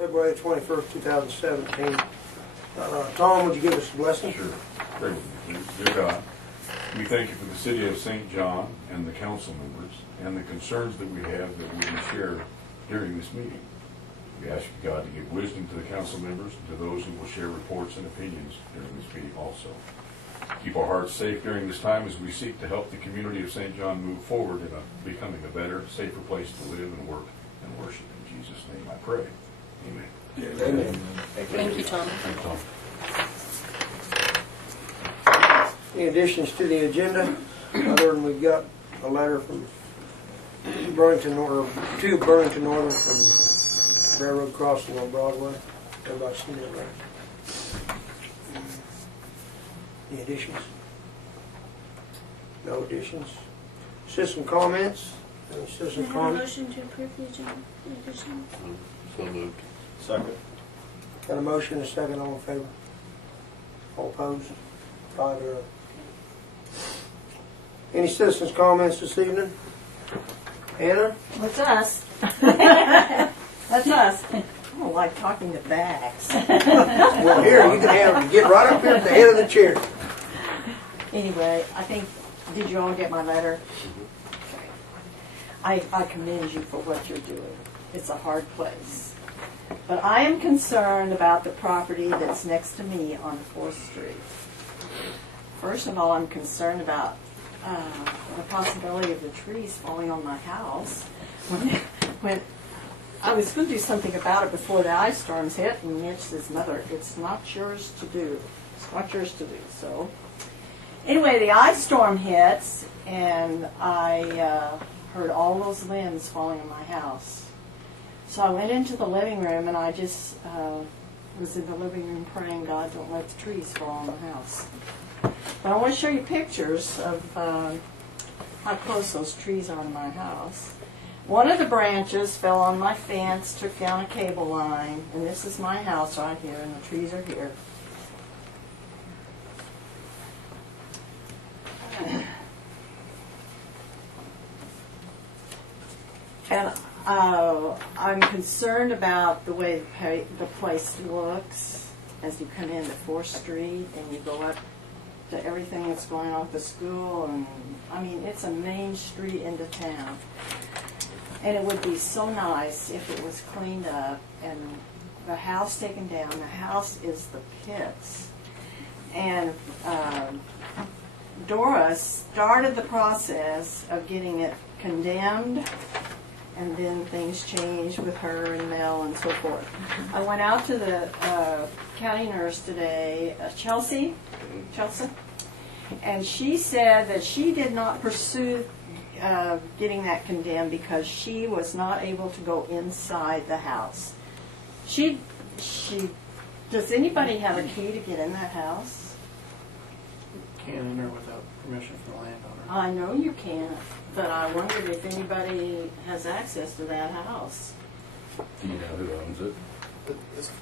February 21st, 2017. Tom, would you give us a blessing? Sure. Pray with me, please. Dear God, we thank you for the city of St. John and the council members and the concerns that we have that we can share during this meeting. We ask you, God, to give wisdom to the council members and to those who will share reports and opinions during this meeting also. Keep our hearts safe during this time as we seek to help the community of St. John move forward in becoming a better, safer place to live and work and worship. In Jesus' name I pray. Amen. Amen. Thank you, Tom. Thanks, Tom. Any additions to the agenda, other than we've got a letter from Burlington, or to Burlington Northern from Railroad Crossing on Broadway. Everybody seen that, right? Any additions? No additions. Citizen comments? Any citizen I have a comments? motion to approve the agenda. Addition. So moved. Second. Got a motion and a second, all in favor? All opposed? 5-0. Any citizens' comments this evening? Anna? That's us. That's us. I don't like talking to bags. Well, here, you can get right up here at the head of the chair. Anyway, I think, did you all get my letter? I commend you for what you're doing. It's a hard place. But I am concerned about the property that's next to me on 4th Street. First of all, I'm concerned about the possibility of the trees falling on my house. When I was going to do something about it before the ice storms hit, and Mitch says, "Mother, it's not yours to do. It's not yours to do." So, anyway, the ice storm hits, and I heard all those limbs falling in my house. So I went into the living room, and I just was in the living room praying, "God, don't let the trees fall on the house." But I want to show you pictures of how close those trees are to my house. One of the branches fell on my fence, took down a cable line, and this is my house right here, and the trees are here. And I'm concerned about the way the place looks as you come into 4th Street and you go up to everything that's going on at the school. And I mean, it's a main street into town. And it would be so nice if it was cleaned up and the house taken down. The house is the pits. And Dora started the process of getting it condemned, and then things changed with her and Mel and so forth. I went out to the county nurse today, Chelsea, and she said that she did not pursue getting that condemned because she was not able to go inside the house. Does anybody have a key to get in that house? Can't enter without permission from the landowner. I know you can't, but I wondered if anybody has access to that house. Do you know who owns it?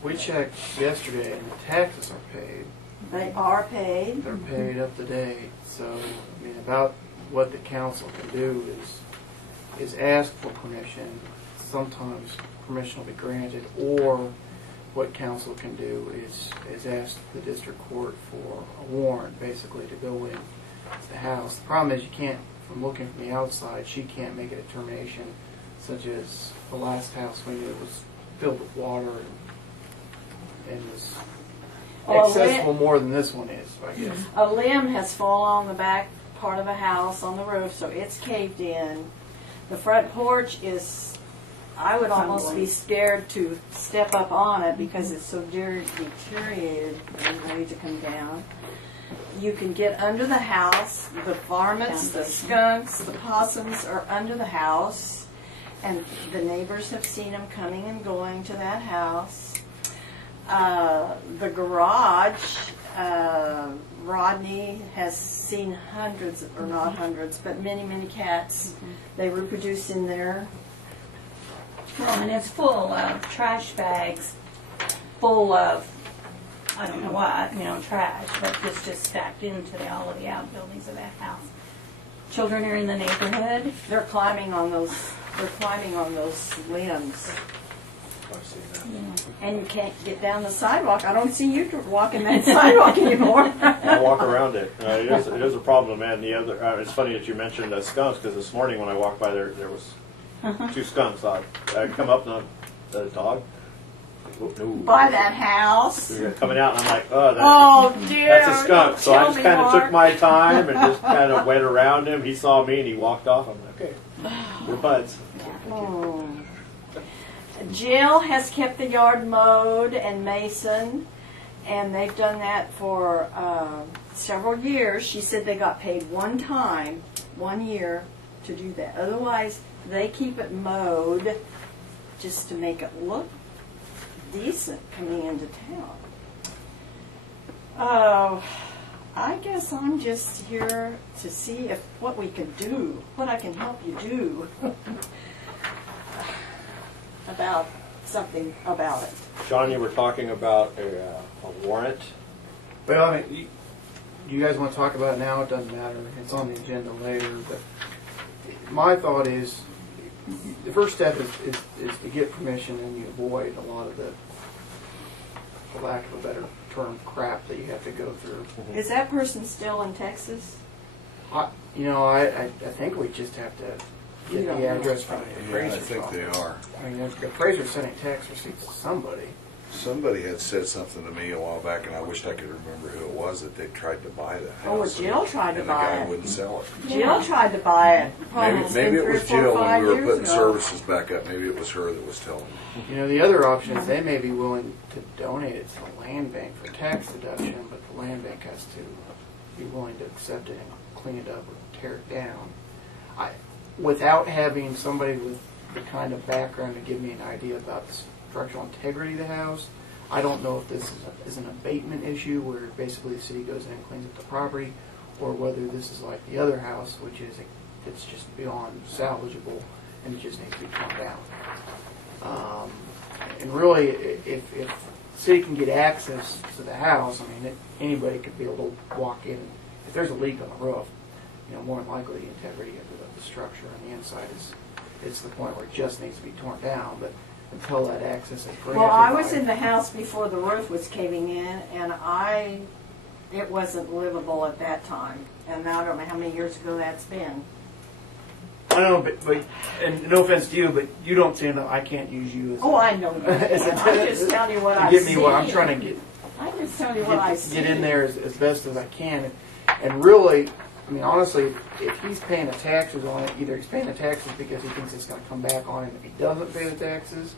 We checked yesterday, and the taxes are paid. They are paid. They're paid up to date. So, I mean, about what the council can do is ask for permission. Sometimes permission will be granted, or what council can do is ask the district court for a warrant, basically, to go in to the house. The problem is you can't, from looking from the outside, she can't make a determination, such as the last house we knew was filled with water and was accessible more than this one is, I guess. A limb has fallen on the back part of a house on the roof, so it's caved in. The front porch is, I would almost be scared to step up on it because it's so deteriorated and ready to come down. You can get under the house. The varmints, the skunks, the possums are under the house, and the neighbors have seen them coming and going to that house. The garage, Rodney has seen hundreds, or not hundreds, but many, many cats. They reproduce in there. Well, and it's full of trash bags, full of, I don't know what, trash, but it's just stacked into all of the outbuildings of that house. Children are in the neighborhood. They're climbing on those limbs. I've seen that. And you can't get down the sidewalk. I don't see you walking that sidewalk anymore. I walk around it. It is a problem, and the other. It's funny that you mentioned skunks because this morning when I walked by there was 2 skunks. I come up and the dog. No. By that house. They're coming out, and I'm like, oh, Oh dear. that's a skunk. So I Tell just me, kind of Mark. took my time and just kind of went around him. He saw me and he walked off. I'm like, okay, we're buds. Oh. Jill has kept the yard mowed and Mason, and they've done that for several years. She said they got paid one time, 1 year, to do that. Otherwise, they keep it mowed just to make it look decent coming into town. Oh, I guess I'm just here to see if what we can do, what I can help you do about something about it. John, you were talking about a warrant. Well, I mean, you guys want to talk about it now? It doesn't matter. It's on the agenda later. But my thought is, the first step is to get permission, and you avoid a lot of the, for lack of a better term, crap that you have to go through. Is that person still in Texas? I think we just have to get You don't the know. address from the Yeah, I appraiser's think they office. are. I mean, the appraiser's sending tax receipts to somebody. Somebody had said something to me a while back, and I wished I could remember who it was, that they tried to buy the Oh, house. Jill tried to and buy the guy it. wouldn't sell it. Jill tried to buy it. Probably it's been Maybe it 3 or was 4 or Jill when 5 we were years putting ago. services back up. Maybe it was her that was telling me. You know, the other option is they may be willing to donate it to the land bank for tax deduction, but the land bank has to be willing to accept it and clean it up or tear it down. Without having somebody with the kind of background to give me an idea about the structural integrity of the house, I don't know if this is an abatement issue where basically the city goes in and cleans up the property, or whether this is like the other house, which is it's just beyond salvageable and it just needs to be torn down. And really, if the city can get access to the house, I mean, anybody could be able to walk in. If there's a leak on the roof, you know, more than likely the integrity of the structure on the inside it's the point where it just needs to be torn down. But until that access is granted. Well, I was in the house before the roof was caving in, and it wasn't livable at that time. And I don't know how many years ago that's been. I don't know, but and no offense to you, but you don't seem to. I can't use you as. Oh, I know you. As a I'm just telling you what I Get see. me what I'm trying to get. I'm just telling you what I see. Get in there as best as I can, and really, I mean, honestly, if he's paying the taxes on it, either he's paying the taxes because he thinks it's going to come back on him if he doesn't pay the taxes.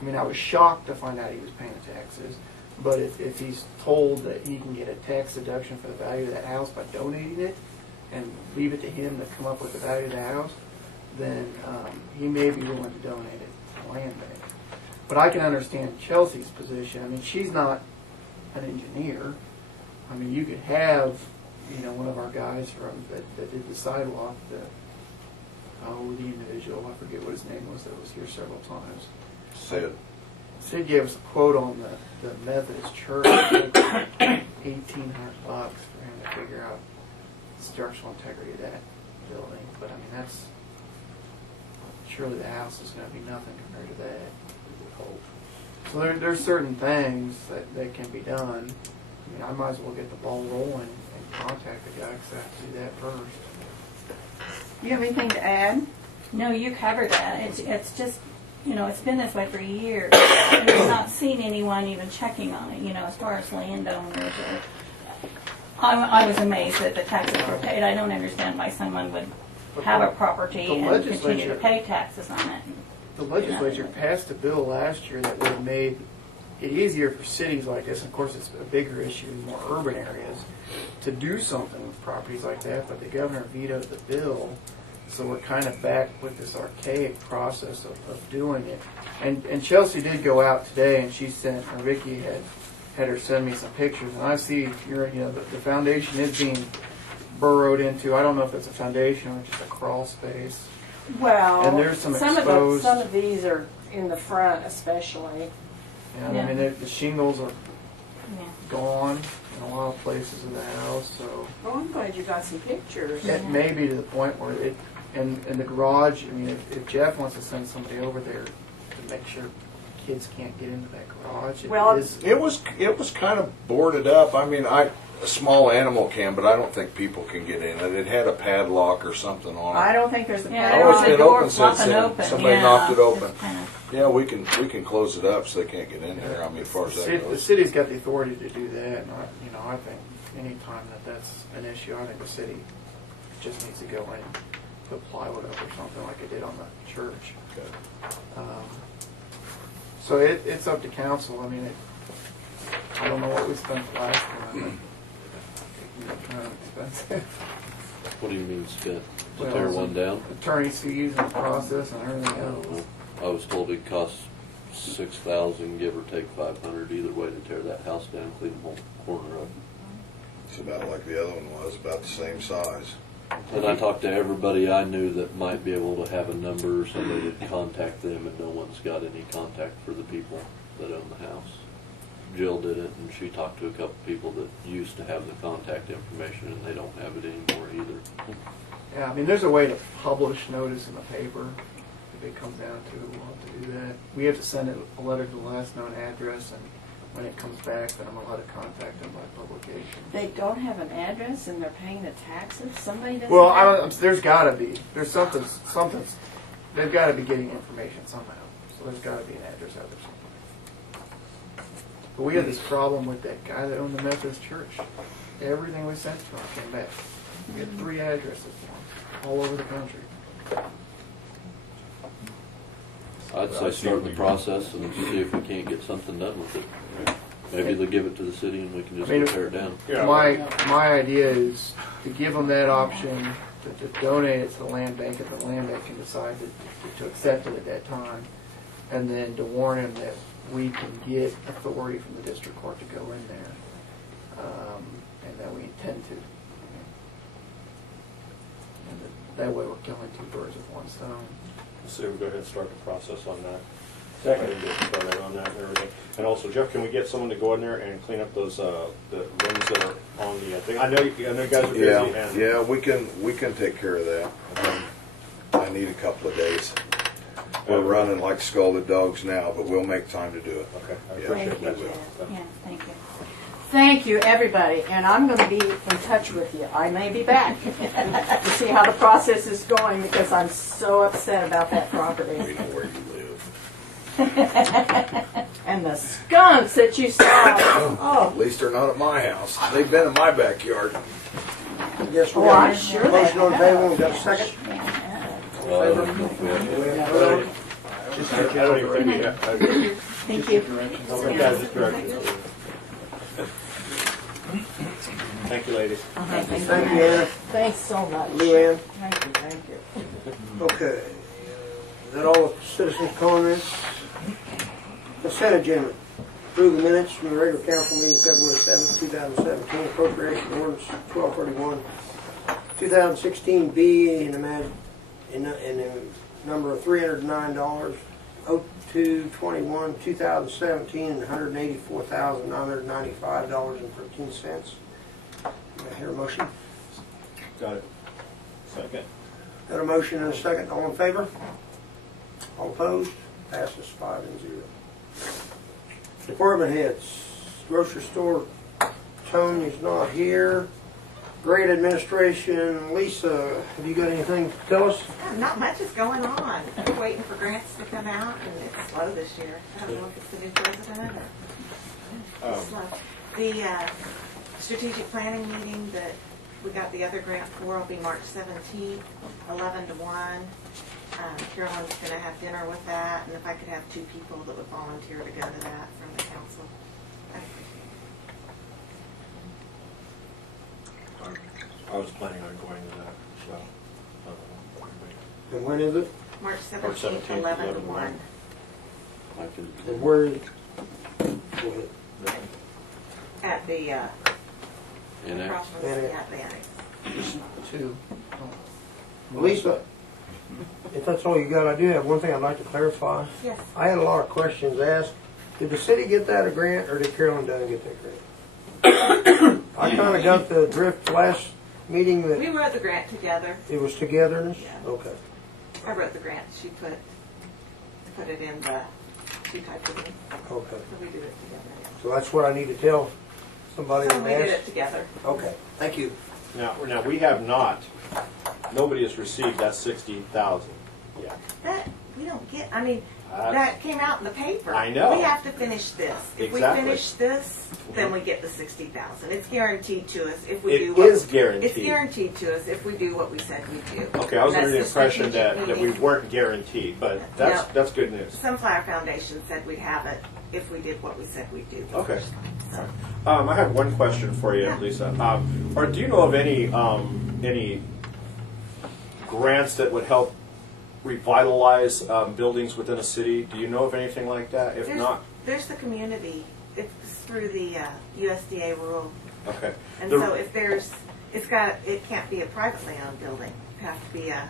I mean, I was shocked to find out he was paying the taxes, but if he's told that he can get a tax deduction for the value of that house by donating it, and leave it to him to come up with the value of the house, then he may be willing to donate it to the land bank. But I can understand Chelsea's position. I mean, she's not an engineer. I mean, you could have, you know, one of our guys from that did the sidewalk, the individual, I forget what his name was, that was here several times. Sid. Sid gave us a quote on the Methodist church, $1,800 for him to figure out the structural integrity of that building. But I mean, that's surely the house is going to be nothing compared to that. So there's certain things that can be done. I mean, I might as well get the ball rolling and contact the guy because I have to do that first. You have anything to add? No, you covered that. It's just, you know, it's been this way for years. We've not seen anyone even checking on it, you know, as far as landowners. I was amazed that the taxes were paid. I don't understand why someone would have a property The and continue legislature- to pay taxes on it. The legislature passed a bill last year that would have made it easier for cities like this. Of course, it's a bigger issue in more urban areas to do something with properties like that, but the governor vetoed the bill. So we're kind of back with this archaic process of doing it. And Chelsea did go out today, and she sent, or Vicky had her send me some pictures. And I see, the foundation is being burrowed into. I don't know if it's a foundation or just a crawl space. Well, And there's some some exposed- of these are in the front, especially. And I mean, the shingles are Yeah. gone in a lot of places in the house. So Oh, I'm glad you got some pictures. it may be to the point where it, and the garage, I mean, if Jeff wants to send somebody over there to make sure, kids can't get into that garage. Well, It was kind of boarded up. I mean, a small animal can, but I don't think people can get in it. It had a padlock or something on it. I don't think there's a Yeah, padlock. Oh, it's the been door open since flopping then. open, Somebody yeah. knocked it open. It's kinda- Yeah, we can close it up so they can't get in here. I mean, as far as that The goes. city's got the authority to do that, and I think anytime that's an issue, I think the city just needs to go in and put plywood up or something like it did on the church. So it's up to council. I mean, I don't know what we spent last time, but it's kind of expensive. What do you mean spent? To Well, tear one down? Attorney's fees and the process and everything else. I was told it cost $6,000, give or take 500 either way to tear that house down, clean the whole corner up. It's about like the other one was, about the same size. And I talked to everybody I knew that might be able to have a number or somebody to contact them, and no one's got any contact for the people that own the house. Jill did it, and she talked to a couple people that used to have the contact information, and they don't have it anymore either. Yeah, I mean, there's a way to publish notice in the paper if it comes down to it. We'll have to do that. We have to send it a letter to the last known address, and when it comes back, then I'm allowed to contact them by publication. They don't have an address and they're paying the taxes? Somebody doesn't Well, have- there's got to be. There's something. They've got to be getting information somehow. So there's got to be an address out there somewhere. But we had this problem with that guy that owned the Methodist church. Everything we sent to him came back. We had 3 addresses for him, all over the country. I'd say start the process and see if we can't get something done with it. Maybe they'll give it to the city and we can just I mean, go tear it down. Yeah. My idea is to give them that option, to donate it to the land bank, if the land bank can decide to accept it at that time, and then to warn them that we can get authority from the district court to go in there, and that we intend to. And that way we're killing 2 birds with 1 stone. So we'll go ahead and start the process on that. Second, get started on that and everything. And also, Jeff, can we get someone to go in there and clean up those the rooms that are on the thing? I know you guys are busy. And Yeah, we can take care of that. I need a couple of days. We're running like scalded dogs now, but we'll make time to do it. Okay, I Yeah, appreciate Thank that. you, will. Jeff. Yeah, thank you. Thank you, everybody, and I'm going to be in touch with you. I may be back to see how the process is going because I'm so upset about that We property. know where you live. And the skunks that you saw. Oh, At least they're not at my house. They've been in my backyard. Yes, we Oh, got I'm a sure they motion on the have. table, we got a second? Well, I don't know if we have to- I don't even think we have. thank you. Yeah, just directions. Thank you, ladies. Thank you. Thank you, Anna. Thanks so much. Luann. Thank you. Okay. Is that all the citizens' comments? Consent agenda. Approve the minutes from the regular council meeting February 7th, 2017. Appropriation ordinance 1231, 2016B in the number of $309. 0221 2017 and $184,995.13. Do I hear a motion? Got it. Second. Got a motion and a second. All in favor? All opposed? Passes 5-0. Department heads. Grocery store, Tony's not here. Grade administration, Lisa, have you got anything to tell us? Not much is going on. We're waiting for grants to come out, and it's slow this year. I don't know if it's the new president or it's slow. The strategic planning meeting that we got the other grant for will be March 17th, 11 to 1. Carolyn's going to have dinner with that, and if I could have 2 people that would volunteer to go to that from the council, I'd appreciate I was planning on going to that, so. And when is it? it. March March 17th, 17th, 11 to 1. I can, And where is it? Go ahead. At the, Annex. across from the Annex. at the annex. 2. Lisa, if that's all you got, I do have one thing I'd like to clarify. Yes. I had a lot of questions asked. Did the city get that a grant, or did Carolyn Dunn get that grant? I kind of got the drift last meeting We that wrote the grant together. it was togetherness? Yeah. Okay. I wrote the grant. She put it in the two types of things. Okay. So we do it together. So that's what I need to tell somebody So and we did ask? it together. Okay, thank you. Now we have not, nobody has received that 60,000 yet. That, we don't get, I mean, That's- that came out in the paper. I know. We have to finish this. If we Exactly. finish this, then we get the 60,000. It's guaranteed to us if we It do what. is guaranteed. It's guaranteed to us if we do what we said we do. Okay, I was under the That's impression strategic that we meeting. weren't guaranteed, but No. that's good news. Sunflower Foundation said we'd have it if we did what we said we'd do. Okay. So, I have one question for you, Yeah. Lisa. Or do you know of any grants that would help revitalize buildings within a city? Do you know of anything like that? If not, there's the community. It's through the USDA rural. okay. And The- so if it can't be a privately owned building. It has to be a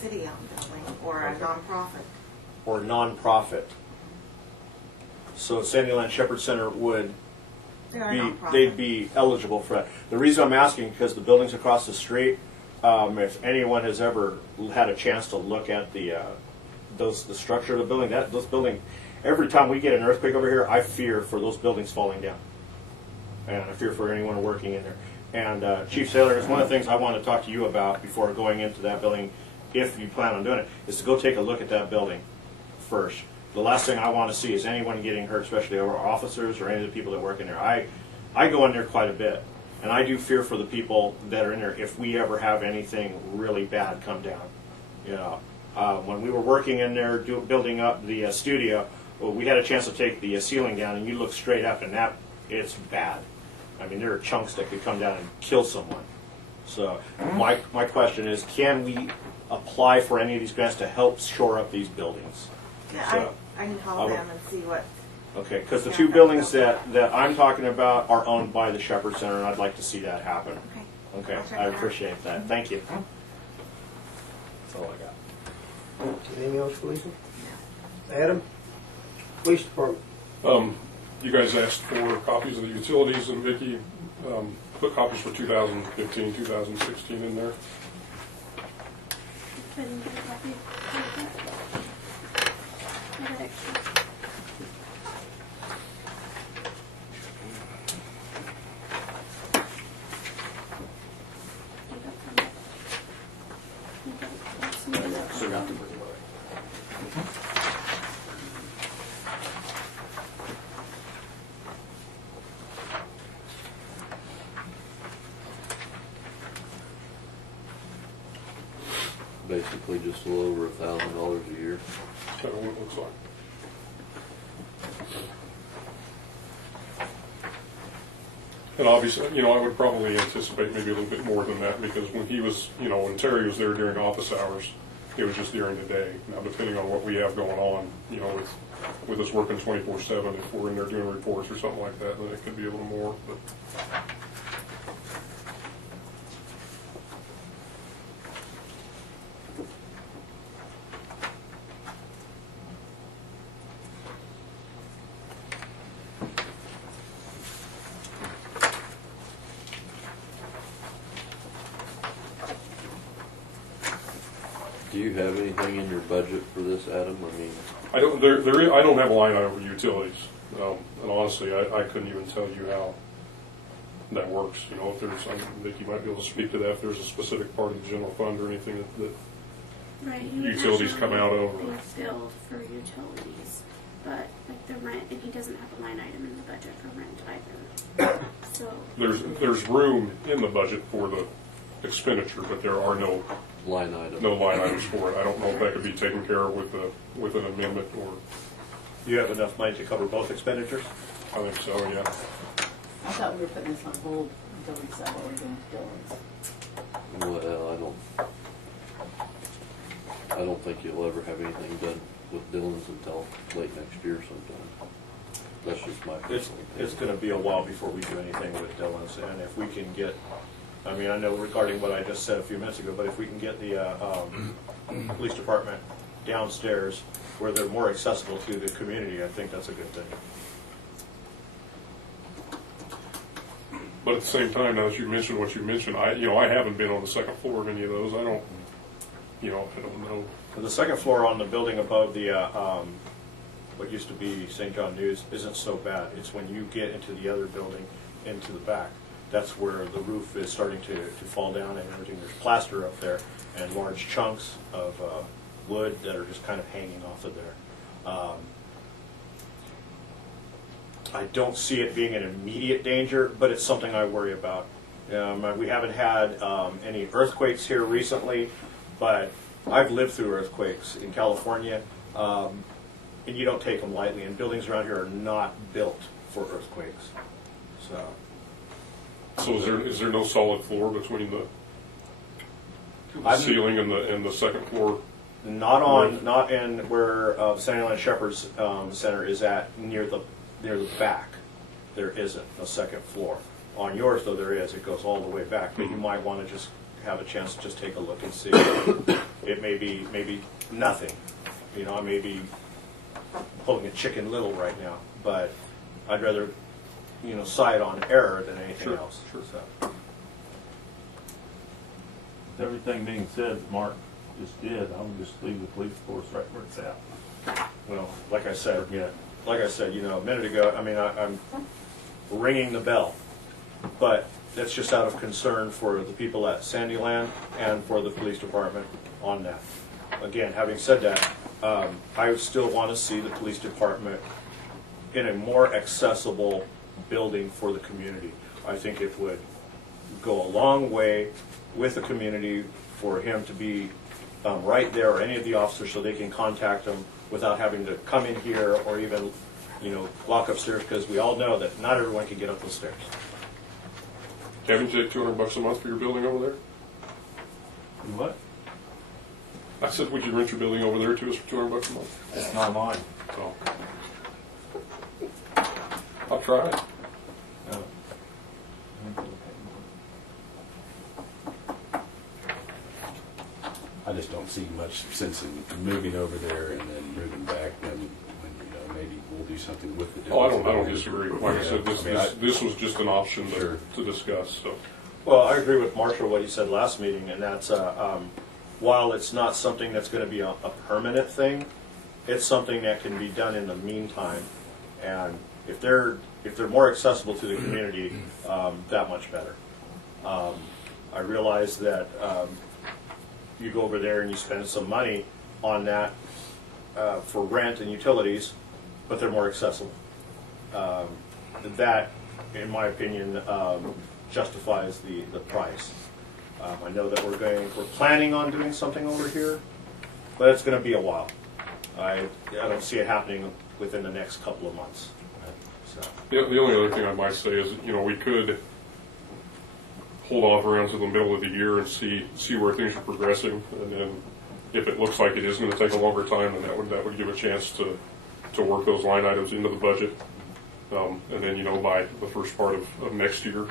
city-owned building or a nonprofit. or nonprofit. So Sandyland Shepherd Center would They're a be, nonprofit. they'd be eligible for that. The reason I'm asking, because the buildings across the street, if anyone has ever had a chance to look at the structure of the building, those buildings, every time we get an earthquake over here, I fear for those buildings falling down. And I fear for anyone working in there. And Chief Saylor, it's one of the things I want to talk to you about before going into that building, if you plan on doing it, is to go take a look at that building first. The last thing I want to see is anyone getting hurt, especially our officers or any of the people that work in there. I go in there quite a bit, and I do fear for the people that are in there if we ever have anything really bad come down. You know, when we were working in there building up the studio, well, we had a chance to take the ceiling down, and you look straight up, and it's bad. I mean, there are chunks that could come down and kill someone. So my question is, can we apply for any of these grants to help shore up these buildings? Yeah, So, I can call them and see what. Okay, because the two buildings that I'm talking about are owned by the Shepherd Center, and I'd like to see that happen. Okay. Okay, I'll check I it out. appreciate that. Thank you. That's all I got. Anything else, Lisa? Adam? Police Department. You guys asked for copies of the utilities, and Vicki put copies for 2015, 2016 in there. I didn't get a copy. I got extra. You got some. You got some of that. Basically just a little over $1,000 a year. That's kind of what it looks like. And obviously, I would probably anticipate maybe a little bit more than that, because when he was, when Terry was there during office hours, it was just during the day. Now, depending on what we have going on, with us working 24/7, if we're in there doing reports or something like that, then it could be a little more, but. Do you have anything in your budget for this, Adam? I mean, I don't. I don't have a line item for utilities, and honestly, I couldn't even tell you how that works. If there's, Nick, you might be able to speak to that. If there's a specific part of the general fund or anything that Right, he would utilities come out of. actually be billed for utilities, but like the rent, and he doesn't have a line item in the budget for rent either. So There's room in the budget for the expenditure, but there are no line item. line items for it. I don't know if that could be taken care of with an amendment, or You have enough money to cover both expenditures? I think so. Yeah. I thought we were putting this on hold until we decide what we're doing with Dylan's. Well, I don't think you'll ever have anything done with Dylan's until late next year sometime. That's just my It's personal it's opinion. going to be a while before we do anything with Dylan's, and if we can get, I mean, I know regarding what I just said a few minutes ago, but if we can get the police department downstairs where they're more accessible to the community, I think that's a good thing. But at the same time, now that you mentioned what you mentioned, I haven't been on the second floor of any of those. I don't know. The second floor on the building above the what used to be St. John News isn't so bad. It's when you get into the other building, into the back, that's where the roof is starting to fall down and everything. There's plaster up there and large chunks of wood that are just kind of hanging off of there. I don't see it being an immediate danger, but it's something I worry about. We haven't had any earthquakes here recently, but I've lived through earthquakes in California, and you don't take them lightly, and buildings around here are not built for earthquakes. So is there no solid floor between the ceiling and the second floor? Not in where Sandy Land Shepherd's Center is at, near the back. There isn't a second floor. On yours, though, there is. It goes all the way back, but you might want to just have a chance to just take a look and see. It may be nothing. You know, I may be pulling a Chicken Little right now, but I'd rather, you know, side on error than anything else. Sure. So. With everything being said that Mark just did, I would just leave the police force right where it's at. Well, like I said, Forget. you know, a minute ago, I mean, I'm ringing the bell, but that's just out of concern for the people at Sandyland and for the police department on that. Again, having said that, I still want to see the police department in a more accessible building for the community. I think it would go a long way with the community for him to be right there, or any of the officers, so they can contact him without having to come in here or even, you know, walk upstairs, because we all know that not everyone can get up those stairs. Kevin, you take $200 a month for your building over there? What? I said, would you rent your building over there to us for $200 a month? It's not mine. Oh. I'll try it. I just don't see much sense in moving over there and then moving back when you know, maybe we'll do something with the. Oh, I don't disagree. Like I said, this was just an option to discuss. So. Well, I agree with Marshall what he said last meeting, and that's while it's not something that's going to be a permanent thing, it's something that can be done in the meantime. And if they're more accessible to the community, that much better. I realize that you go over there and you spend some money on that for rent and utilities, but they're more accessible. That, in my opinion, justifies the price. I know that we're planning on doing something over here, but it's going to be a while. I don't see it happening within the next couple of months. So. The only other thing I might say is, you know, we could hold off around to the middle of the year and see where things are progressing, and then if it looks like it is going to take a longer time, then that would give a chance to work those line items into the budget, and then, you know, by the first part of next year,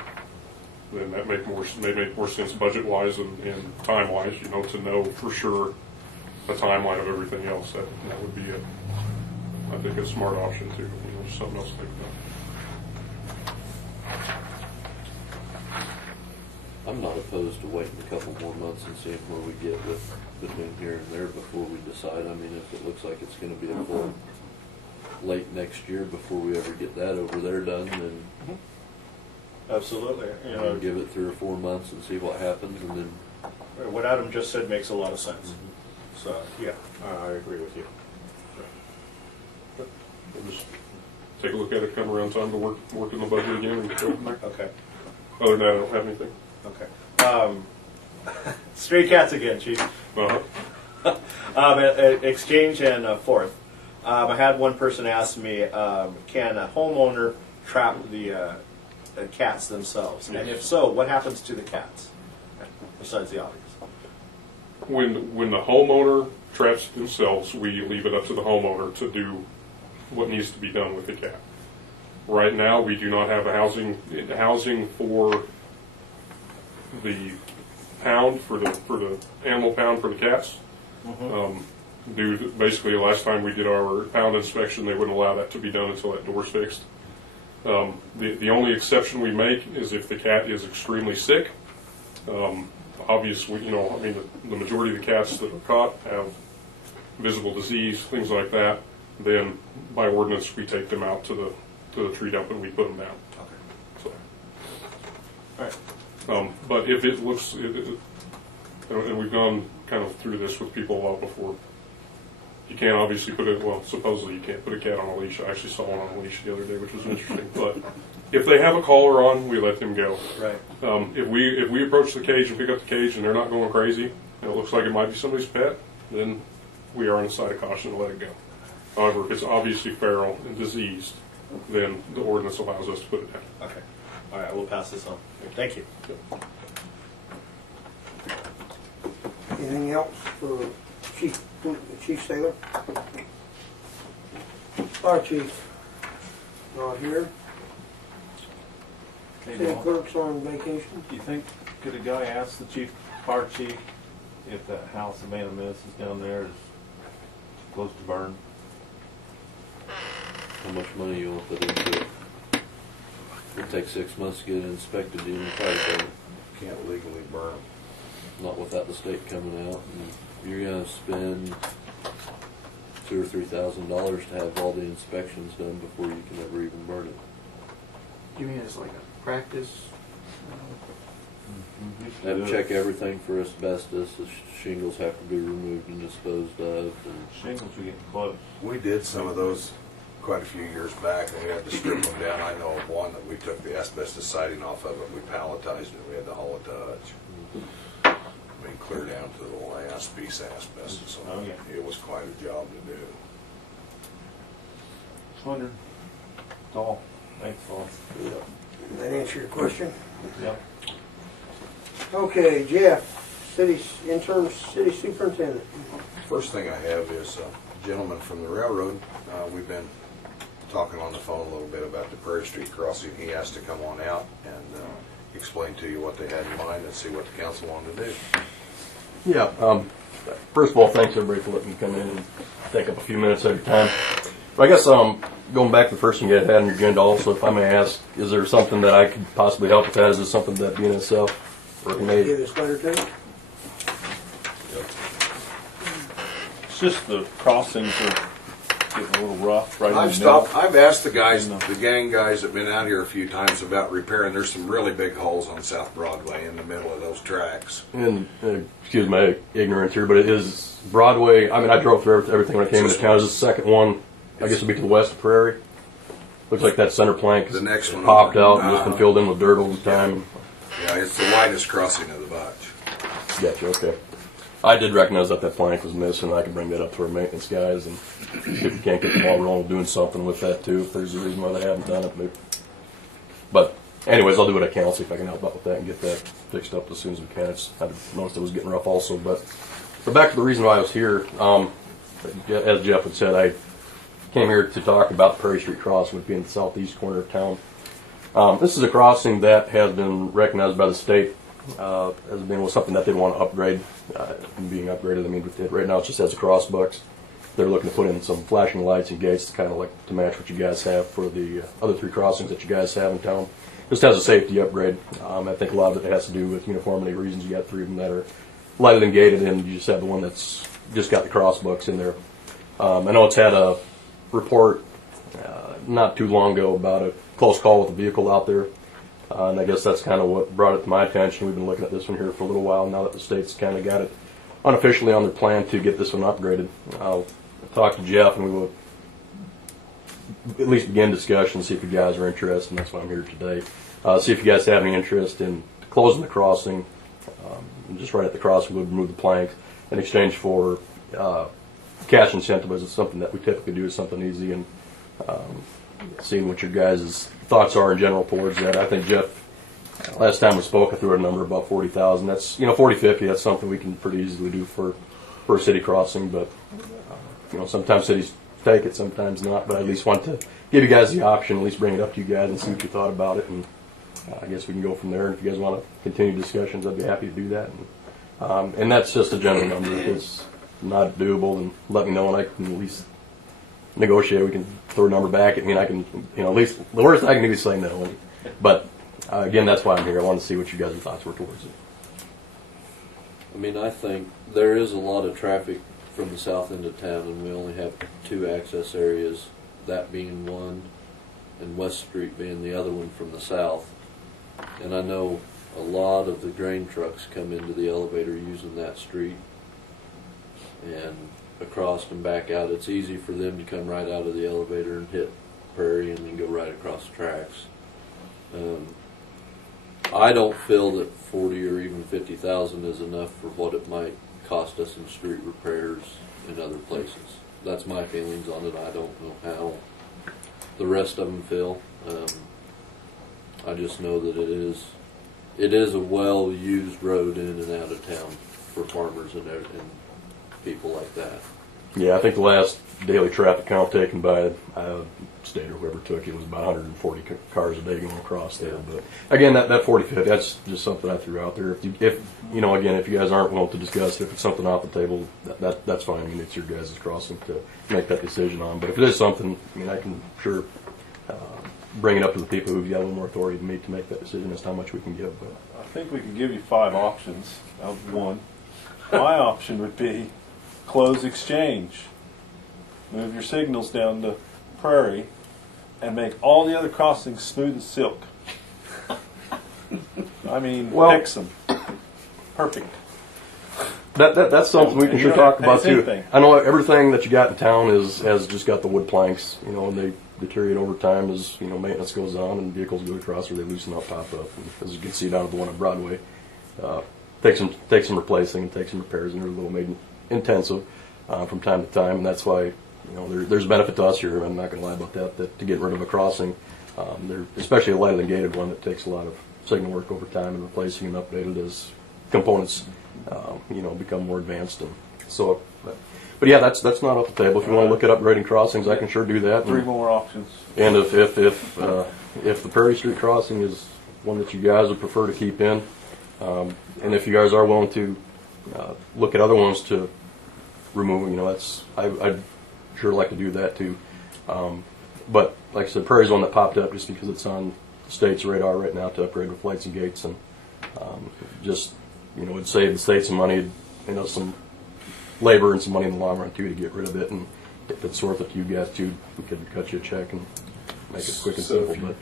then that may make more sense budget wise and time wise, you know, to know for sure the timeline of everything else. That would be I think a smart option too. You know, something else to think about. I'm not opposed to waiting a couple more months and seeing where we get with between here and there before we decide. I mean, if it looks like it's going to be a full late next year before we ever get that over there done, then Absolutely. You know, give it 3 or 4 months and see what happens, and then what Adam just said makes a lot of sense. So yeah, I agree with you. We'll just take a look at it, come around time to work in the budget again, and go from there. Okay. Other than that, I don't have anything. Okay. Stray cats again, Chief. At Exchange and Fourth. I had one person ask me, can a homeowner trap the cats themselves? And if so, what happens to the cats, besides the obvious? When the homeowner traps themselves, we leave it up to the homeowner to do what needs to be done with the cat. Right now, we do not have a housing for the pound, for the animal pound for the cats. Due to, basically, last time we did our pound inspection, they wouldn't allow that to be done until that door's fixed. The only exception we make is if the cat is extremely sick. Obviously, you know, I mean, the majority of the cats that are caught have visible disease, things like that. then by ordinance, we take them out to the tree dump and we put them down. Okay. So, All right. but if it looks, and we've gone kind of through this with people a lot before, you can't obviously put it, well, supposedly you can't put a cat on a leash. I actually saw one on a leash the other day, which was interesting. But if they have a collar on, we let them go. Right. If we approach the cage and pick up the cage and they're not going crazy, and it looks like it might be somebody's pet, then we are on the side of caution to let it go. However, if it's obviously feral and diseased, then the ordinance allows us to put it down. Okay. All right, we'll pass this on. Thank you. Anything else for Chief Sailor? Fire Chief, not here. Hey, City Bill, clerk's on vacation. do you think, could a guy ask the fire chief, if that house of Van Miss is down there is close to burn? How much money you want to put into it? It'll take 6 months to get it inspected, even the fire department. Can't legally burn. Not without the state coming out. And you're gonna spend $2,000 or $3,000 to have all the inspections done before you can ever even burn it. You mean it's like a practice? Have to check everything for asbestos. The shingles have to be removed and disposed of. And Shingles are getting close. We did some of those quite a few years back, and we had to strip them down. I know of one that we took the asbestos siding off of it, we palletized it, we had to haul it to Hutch. I mean, clear down to the last piece of asbestos. So Okay. it was quite a job to do. Just wondering. That's all. Thanks, all. Did that answer your question? Yep. Okay, Jeff, interim city superintendent. First thing I have is a gentleman from the railroad. We've been talking on the phone a little bit about the Prairie Street crossing. He asked to come on out and explain to you what they had in mind and see what the council wanted to do. Yeah, first of all, thanks everybody for letting me come in and take up a few minutes of your time. But I guess going back to the first thing you had on your agenda also, if I may ask, is there something that I could possibly help with that? Is this something that BNSF or Give maybe? this letter to you. It's just the crossings are getting a little rough right in the middle. I've asked the guys, the gang guys that have been out here a few times about repairing. There's some really big holes on South Broadway in the middle of those tracks. And excuse my ignorance here, but it is Broadway. I mean, I drove through everything when I came into town. Is this the second one? I guess it'll be to the west of Prairie. Looks like that center plank is The next one popped over. out and just been filled in with dirt over time. Yeah, it's the widest crossing of the bunch. Gotcha, okay. I did recognize that plank was missing. I can bring that up to our maintenance guys and see if we can't get the ball rolling doing something with that too, if there's a reason why they haven't done it. But anyways, I'll do what I can, see if I can help out with that and get that fixed up as soon as we can. I noticed it was getting rough also. But back to the reason why I was here, as Jeff had said, I came here to talk about the Prairie Street crossing, which being the southeast corner of town. This is a crossing that has been recognized by the state as being something that they want to upgrade. And being upgraded, I mean, right now it just has a crossbucks. They're looking to put in some flashing lights and gates, kind of like to match what you guys have for the other three crossings that you guys have in town. Just as a safety upgrade. I think a lot of it has to do with uniformity reasons. You got three of them that are lighted and gated, and you just have the one that's just got the crossbucks in there. I know it's had a report not too long ago about a close call with a vehicle out there. And I guess that's kind of what brought it to my attention. We've been looking at this one here for a little while now that the state's kind of got it unofficially on their plan to get this one upgraded. I'll talk to Jeff and we will at least begin discussion, see if you guys are interested, and that's why I'm here today. See if you guys have any interest in closing the crossing. Just right at the crossing, we'll remove the planks in exchange for cash incentive, as it's something that we typically do, is something easy, and seeing what your guys' thoughts are in general towards that. I think Jeff, last time we spoke, I threw out a number about 40,000. That's 40-50. That's something we can pretty easily do for a city crossing. But sometimes cities take it, sometimes not. But I at least want to give you guys the option, at least bring it up to you guys and see what you thought about it. And I guess we can go from there. And if you guys want to continue discussions, I'd be happy to do that. And that's just a general number. If it's not doable, then let me know, and I can at least negotiate. We can throw a number back at me, and I can, at least the worst I can do is say no. But again, that's why I'm here. I want to see what you guys' thoughts were towards it. I mean, I think there is a lot of traffic from the south end of town, and we only have 2 access areas, that being one, and West Street being the other one from the south. And I know a lot of the grain trucks come into the elevator using that street and across and back out. It's easy for them to come right out of the elevator and hit Prairie and then go right across the tracks. I don't feel that 40 or even 50,000 is enough for what it might cost us in street repairs in other places. That's my feelings on it. I don't know how the rest of them feel. I just know that it is a well-used road in and out of town for farmers and people like that. Yeah, I think the last daily traffic count taken by state or whoever took it was about 140 cars a day going across there. But again, that 40-50, that's just something I threw out there. If you guys aren't willing to discuss it, if it's something off the table, that's fine. I mean, it's your guys' crossing to make that decision on. But if it is something, I mean, I can sure bring it up to the people who've got a little more authority than me to make that decision as to how much we can give. But I think we can give you 5 options of one. My option would be close exchange. Move your signals down to Prairie and make all the other crossings smooth as silk. I mean, fix them. Perfect. That's something we can sure talk about too. I know everything that you got in town has just got the wood planks, and they deteriorate over time as maintenance goes on and vehicles go across or they loosen up, pop up. And as you can see down at the one on Broadway, takes some replacing and takes some repairs, and they're a little made intensive from time to time, and that's why there's a benefit to us here. I'm not going to lie about that to get rid of a crossing, especially a lighter than gated one that takes a lot of signal work over time and replacing and updated as components become more advanced. And so, but yeah, that's not off the table. If you want to look at upgrading crossings, I can sure do that. 3 more options. And if the Prairie Street crossing is one that you guys would prefer to keep in, and if you guys are willing to look at other ones to remove, I'd sure like to do that too. But like I said, Prairie's one that popped up just because it's on the state's radar right now to upgrade with lights and gates, and it'd save the state some money, some labor and some money in the long run too to get rid of it. And if it's worth it to you guys too, we could cut you a check and make it quick and simple.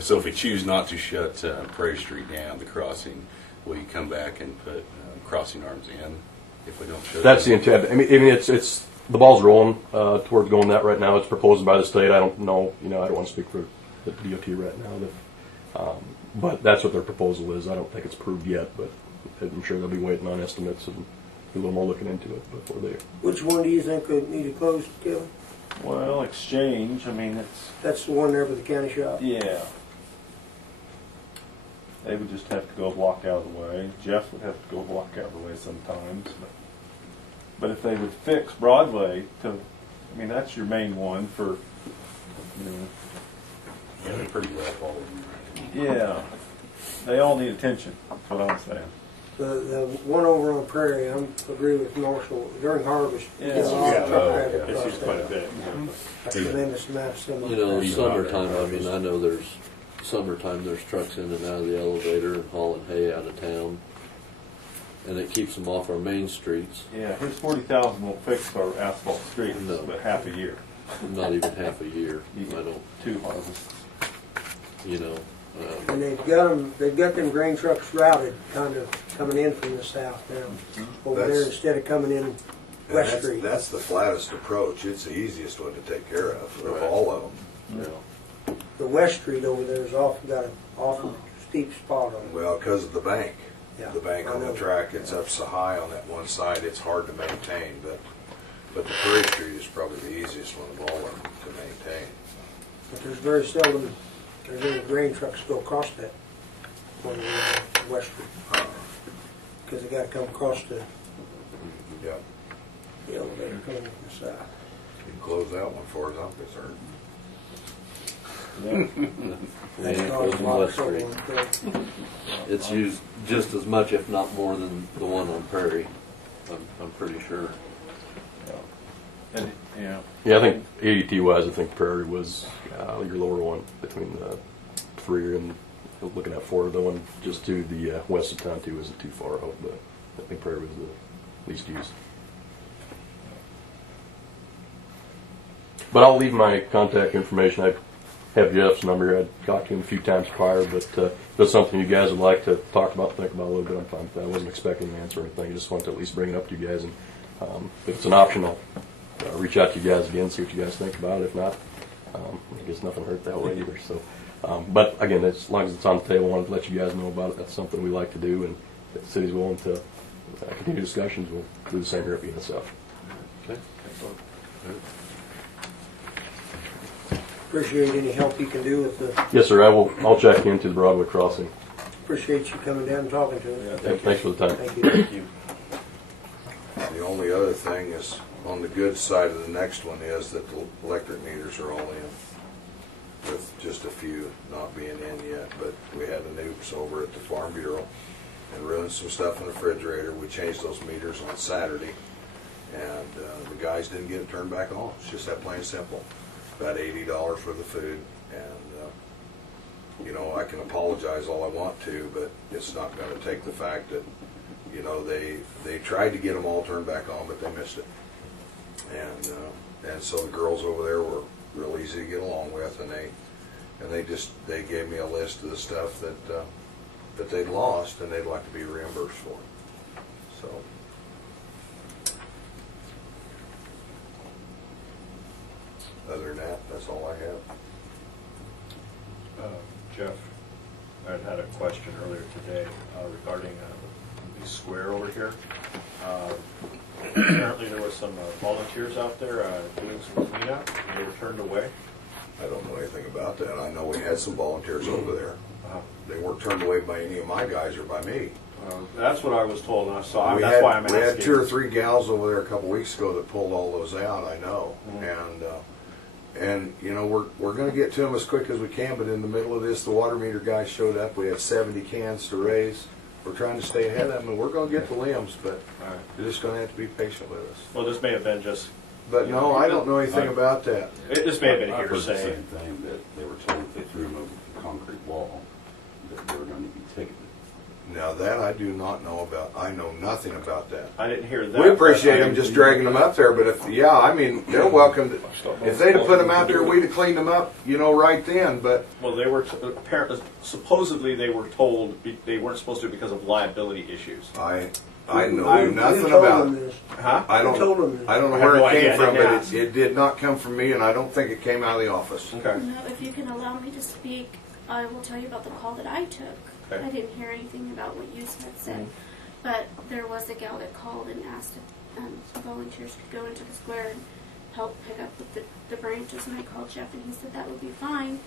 So if we choose not to shut Prairie Street down, the crossing, will you come back and put crossing arms in if we don't shut? That's the intent. I mean, it's the ball's rolling towards going that right now. It's proposed by the state. I don't know. I don't want to speak for the DOT right now. But that's what their proposal is. I don't think it's approved yet, but I'm sure they'll be waiting on estimates and do a little more looking into it before they. Which one do you think would need to close, Kevin? Well, exchange. I mean, that's the one there with the county shop. Yeah. They would just have to go a block out of the way. Jeff would have to go a block out of the way sometimes. But if they would fix Broadway that's your main one for. Yeah, they're pretty rough all of them. Yeah. They all need attention. That's what I'm saying. The one over on Prairie, I agree with Marshall. During harvest, It's used quite a bit. A tremendous amount of semi. Summertime. I know there's summertime. There's trucks in and out of the elevator and hauling hay out of town, and it keeps them off our main streets. Yeah, his 40,000 won't fix our asphalt streets, but half a year. Not even half a year. I don't. 2 harvests. And they've got them grain trucks routed, kind of coming in from the south now. Over there instead of coming in West Street. That's the flattest approach. It's the easiest one to take care of all of them. Yeah. The West Street over there has often got an awful steep spot on it. Well, because of the bank. Yeah, the bank on the track, it's up so high on that one side, it's hard to maintain. But the Prairie Street is probably the easiest one of all of them to maintain. But there's very seldom any grain trucks go across that on the West Street. Because they got to come across the elevator coming from the south. You can close that one for as I'm concerned. That's caused a lot of trouble on Prairie. It's used just as much, if not more, than the one on Prairie. I'm pretty sure. Yeah, I think ADT wise, I think Prairie was your lower one between the 3 and looking at 4. The one just to the west of town too isn't too far out, but I think Prairie was the least used. But I'll leave my contact information. I have Jeff's number. I'd talked to him a few times prior, but if that's something you guys would like to talk about, think about a little bit, I'm fine with that. I wasn't expecting an answer or anything. I just wanted to at least bring it up to you guys. And if it's an option, I'll reach out to you guys again, see what you guys think about it. If not, I guess nothing hurt that way either. So, but again, as long as it's on the table, I wanted to let you guys know about it. That's something we like to do, and if the city's willing to continue discussions, we'll do the same here at BNSF. Okay, excellent. Appreciate any help you can do with the, Yes, sir. I'll check into the Broadway crossing. appreciate you coming down and talking to us. Thanks for the time. Thank you. Thank you. The only other thing is, on the good side of the next one is that the electric meters are all in, with just a few not being in yet. But we had a noops over at the Farm Bureau and ruined some stuff in the refrigerator. We changed those meters on Saturday, and the guys didn't get it turned back on. It's just that plain simple. About $80 for the food, and you know, I can apologize all I want to, but it's not going to take the fact that, you know, they tried to get them all turned back on, but they missed it. And so the girls over there were real easy to get along with, and they gave me a list of the stuff that they'd lost and they'd like to be reimbursed for. So. Other than that, that's all I have. Jeff, I had a question earlier today regarding the square over here. Apparently there was some volunteers out there doing some cleanup, and they were turned away. I don't know anything about that. I know we had some volunteers over there. They weren't turned away by any of my guys or by me. That's what I was told, and that's why I'm We asking. had 2 or 3 gals over there a couple weeks ago that pulled all those out, I know. And you know, we're going to get to them as quick as we can, but in the middle of this, the water meter guys showed up. We had 70 cans to raise. We're trying to stay ahead of them, and we're going to get the limbs, but you're just going to have to be patient with us. Well, this may have been just. But no, I don't know anything about that. This may have been I've heard the hearsay. same thing, that they were told if they threw them over the concrete wall, that they were going to be ticketed. Now that I do not know about. I know nothing about that. I didn't hear that. We appreciate them just dragging them up there, but if, yeah, I mean, they're welcome to, if they'd have put them out there, we'd have cleaned them up, you know, right then, but. Well, they were apparently, supposedly they were told they weren't supposed to because of liability issues. I know nothing about it. Huh? I don't know I have where no it came idea. from, I didn't but ask. it did not come from me, and I don't think it came out of the office. Okay. No, if you can allow me to speak, I will tell you about the call that I took. Okay. I didn't hear anything about what you had said, but there was a gal that called and asked if volunteers could go into the square and help pick up with the branches, and I called Jeff and he said that would be fine.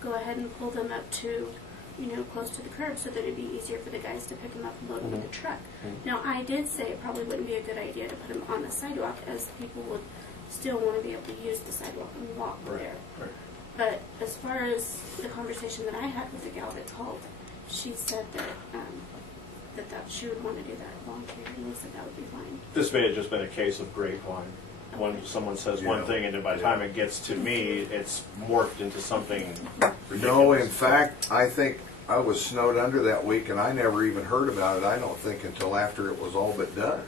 Go ahead and pull them up to, you know, close to the curb so that it'd be easier for the guys to pick them up and load them in the truck. Now, I did say it probably wouldn't be a good idea to put them on the sidewalk, as people would still want to be able to use the sidewalk and walk there. Right. But as far as the conversation that I had with the gal that called, she said that that she would want to do that voluntarily, and said that would be fine. This may have just been a case of grapevine. When someone says one thing, and then by the time it gets to me, it's morphed into something ridiculous. No, in fact, I think I was snowed under that week, and I never even heard about it, I don't think, until after it was all but done.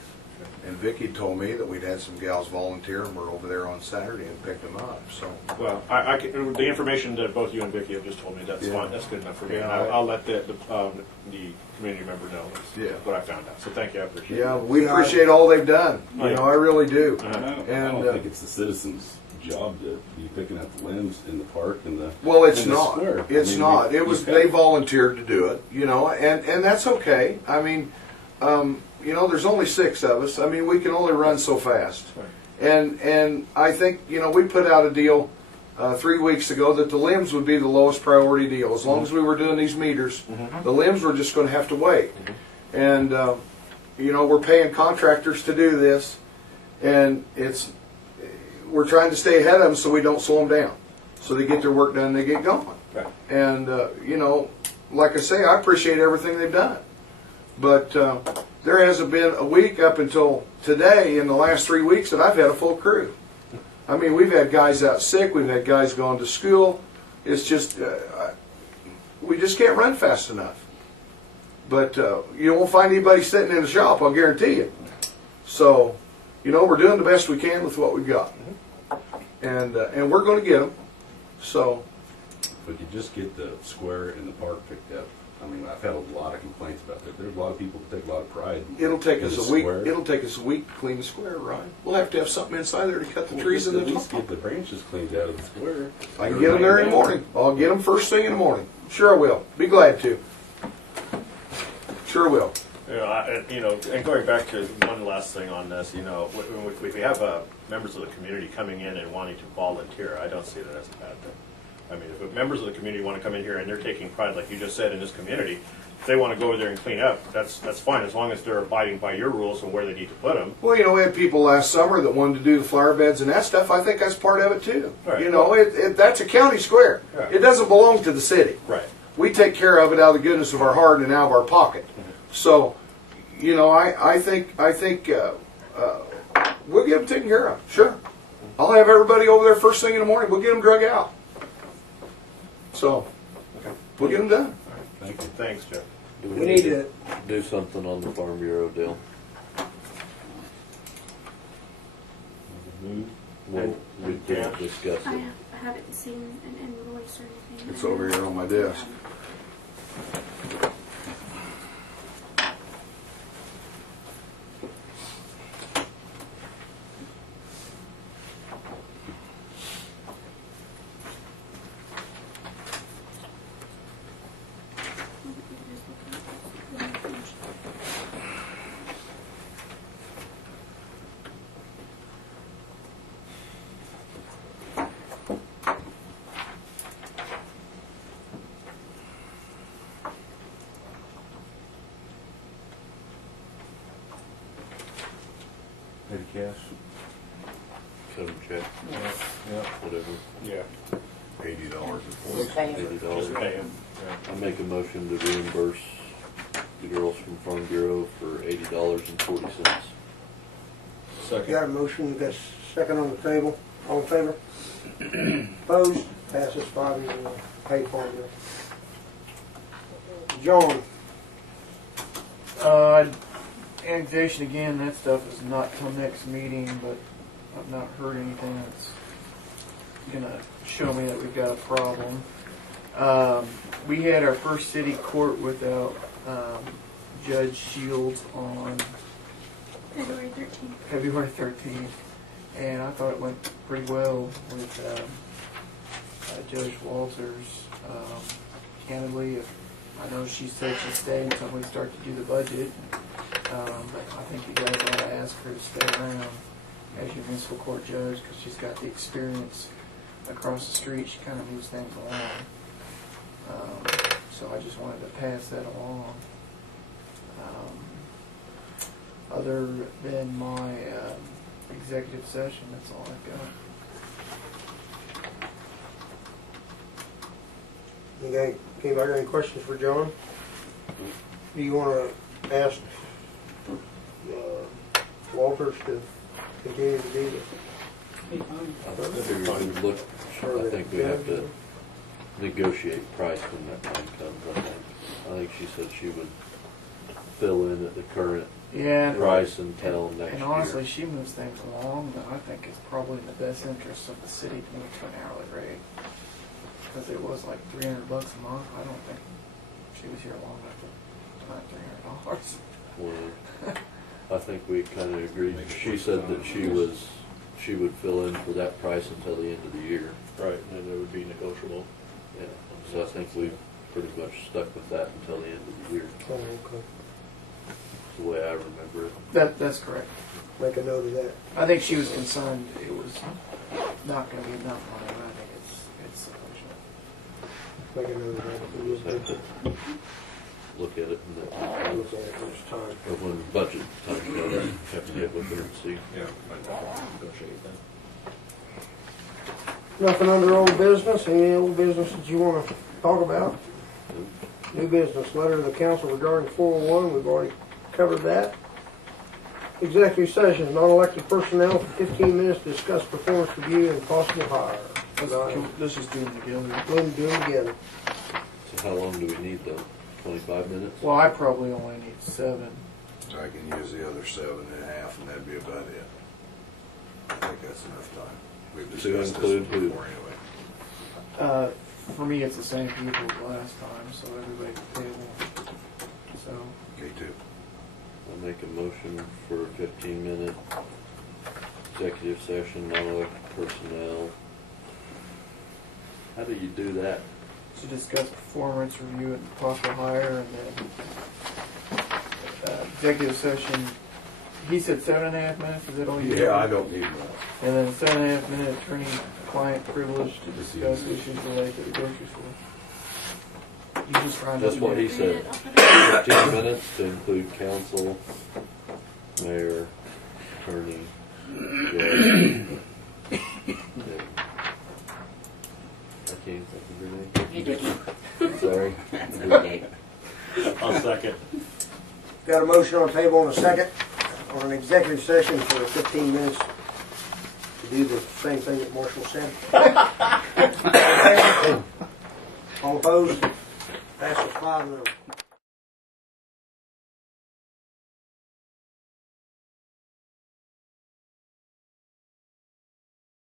And Vicki told me that we'd had some gals volunteer, and we're over there on Saturday and picked them up, so. Well, I can, the information that both you and Vicki have just told me, that's fine, that's good enough for me. And I'll let the community member know what I found out. So thank you, I appreciate it. Yeah, we appreciate all they've done, you know, I really do. I don't think it's the citizens' job to be picking up the limbs in the park and the. Well, it's in the not. square. It's I mean, not. It was, they volunteered to do it, you know, and that's okay. I mean, you know, there's only 6 of us. I mean, we can only run so fast. And I think, you know, we put out a deal 3 weeks ago that the limbs would be the lowest priority deal. As long as we were doing these meters, the limbs were just going to have to wait. And, you know, we're paying contractors to do this, and we're trying to stay ahead of them so we don't slow them down. So they get their work done and they get going. Right. And, you know, like I say, I appreciate everything they've done. But there hasn't been a week up until today in the last 3 weeks that I've had a full crew. I mean, we've had guys out sick, we've had guys going to school. It's just, we just can't run fast enough. But you won't find anybody sitting in the shop, I'll guarantee you. So, you know, we're doing the best we can with what we've got. and we're going to get them. So, If we could just get the square and the park picked up. I mean, I've had a lot of complaints about that. There's a lot of people that take a lot of pride it'll take in us the a week. square. It'll take us a week to clean the square, Ryan. We'll have to have something inside there to cut the trees in At the least top. get the branches cleaned out of the square. I can get them there in the morning. I'll get them first thing in the morning. Sure I will. Be glad to. Sure will. And going back to one last thing on this, if we have members of the community coming in and wanting to volunteer, I don't see that as a bad thing. I mean, if members of the community want to come in here and they're taking pride, like you just said, in this community, if they want to go over there and clean up, that's fine, as long as they're abiding by your rules and where they need to put them. Well, we had people last summer that wanted to do the flower beds and that stuff. I think that's part of it too. Right. That's a county square. Yeah. It doesn't belong to the city. Right. We take care of it out of the goodness of our heart and out of our pocket. So, I think we'll get them taken care of. Sure. I'll have everybody over there first thing in the morning. We'll get them drug out. So, we'll get them done. Thank you. Thanks, Jeff. Do We need to, do something on the Farm Bureau deal? We didn't discuss I it. haven't seen an invoice or anything. It's over here on my desk. Petty cash. Cut them check, Yeah. whatever. Yeah. $80 $80. Just pay them. I make a motion to reimburse the girls from Farm Bureau for $80.40. got a motion, got a second on the table. All in favor? Opposed? Passes 5-0. Pay for it. John, Annexation again, that stuff is not till next meeting, but I've not heard anything that's gonna show me that we've got a problem. We had our first city court without Judge Shields on February 13th. February 13th, and I thought it went pretty well with Judge Walters. Candidly, I know she said she'd stay until we start to do the budget. But I think you guys ought to ask her to stay around as your municipal court judge because she's got the experience across the street. She kind of moves things along. So I just wanted to pass that along. Other than my executive session, that's all I've got. anybody got any questions for John? Do you want to ask Walters to continue to be the... I think we have to negotiate price when that time comes. I think she said she would fill in at the current price until next And honestly, she moves things along, but I think it's probably in the best interest of the city to move to an hourly rate. Because it was like $300 a month. I don't think she was here long enough to $300. Well, I think we kind of agreed. She said that she would fill in for that price until the end of the year. Right, and it would be negotiable. Yeah. So I think we pretty much stuck with that until the end of the year. Oh, okay. That's the way I remember it. That's correct. Make a note of that. I think she was concerned it was not going to be enough money, but I think it's sufficient. Make a note of that. We just have to look at it and then Look at it first time. but when budget time comes, we have to get with her and see. Yeah, negotiate that. Nothing under old business. Any old business that you want to talk about? New business. Letter to the council regarding 401. We've already covered that. Executive session. Non-elected personnel for 15 minutes to discuss performance review and possible hire. Let's just do them together. Go ahead and do them together. So how long do we need though? 25 minutes? Well, I probably only need 7. I can use the other 7.5, and that'd be about it. I think that's enough time. We've To discussed include this who? before anyway. For me, it's the same people as last time, so everybody at the table. So, Me too. I'll make a motion for a 15-minute executive session, non-elected personnel. How do you do that? to discuss performance, review and possible hire, and then executive session. He said 7.5 minutes. Is that all you? Yeah, I don't need more. And then 7.5 minute attorney-client privilege to discuss issues related to the grocery store. You just round That's up what there. he said. 15 minutes to include council, mayor, attorney, judge. I can't think of your name. You didn't. Sorry. That's okay. I'll second. Got a motion on the table and a second on an executive session for 15 minutes to do the same thing that Marshall said. All opposed? Passes 5-0.